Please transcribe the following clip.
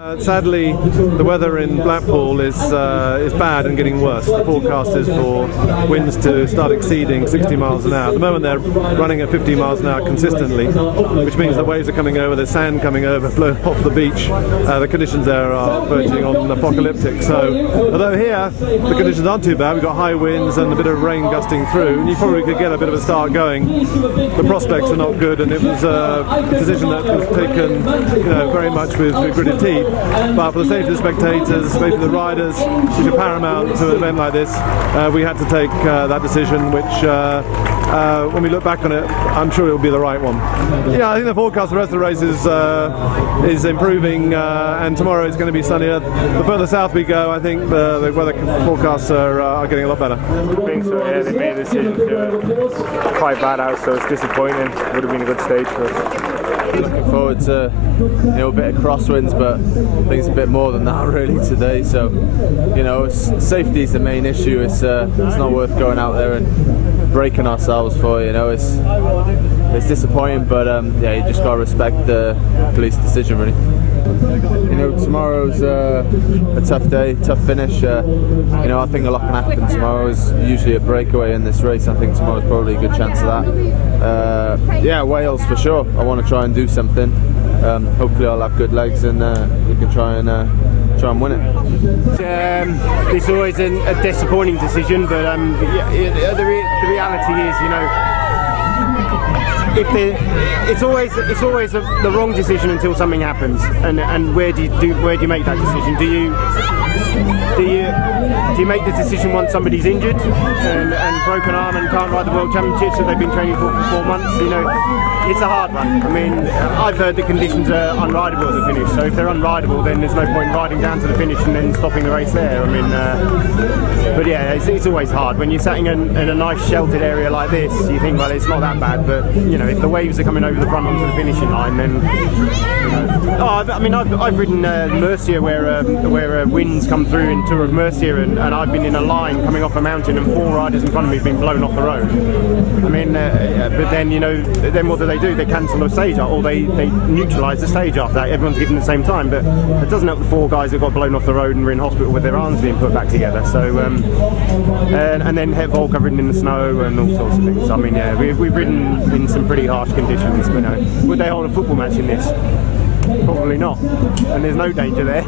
Sadly, the weather in Blackpool is bad and getting worse. The forecast is for winds to start exceeding 60 miles an hour. At the moment they're running at 50 miles an hour consistently, which means the waves are coming over, there's sand coming over, flowing off the beach. The conditions there are verging on apocalyptic. So, although here the conditions aren't too bad, we've got high winds and a bit of rain gusting through, and you probably could get a bit of a start going. The prospects are not good, and it was a decision that was taken, very much with gritted teeth. But for the safety of the spectators, safety of the riders, which are paramount to an event like this, we had to take that decision, which when we look back on it, I'm sure it will be the right one. Yeah, I think the forecast for the rest of the race is improving, and tomorrow it's going to be sunnier. The further south we go, I think the weather forecasts are getting a lot better. I think so, yeah, they made a decision to quite bad out, so it's disappointing. It would have been a good stage for us. Looking forward to a bit of crosswinds, but I think it's a bit more than that really today. So safety is the main issue. It's not worth going out there and breaking ourselves for. It's disappointing, but yeah, you just got to respect the police decision really. Tomorrow's a tough day, tough finish. I think a lot can happen tomorrow. Is usually a breakaway in this race. I think tomorrow's probably a good chance of that. Yeah, Wales for sure. I want to try and do something. Hopefully I'll have good legs and we can try and win it. It's always a disappointing decision, but the reality is, it's always the wrong decision until something happens, and where do you make that decision? Do you make the decision once somebody's injured and broken arm and can't ride the World Championships that they've been training for 4 months? It's a hard one. I mean, I've heard the conditions are unrideable at the finish, so if they're unrideable, then there's no point riding down to the finish and then stopping the race there. I mean, but yeah, it's always hard when you're sitting in a nice sheltered area like this. You think, well, it's not that bad, but if the waves are coming over the front onto the finishing line, then I mean, I've ridden Mercia where winds come through in Tour of Mercia, and I've been in a line coming off a mountain and 4 riders in front of me have been blown off the road. I mean, but then then what do? They cancel the stage, or they neutralise the stage after that. Everyone's given the same time, but it doesn't help the 4 guys that got blown off the road and were in hospital with their arms being put back together. So and then Het Volk I've ridden in the snow and all sorts of things. I mean, yeah, we've ridden in some pretty harsh conditions, but would they hold a football match in this? Probably not, and there's no danger there.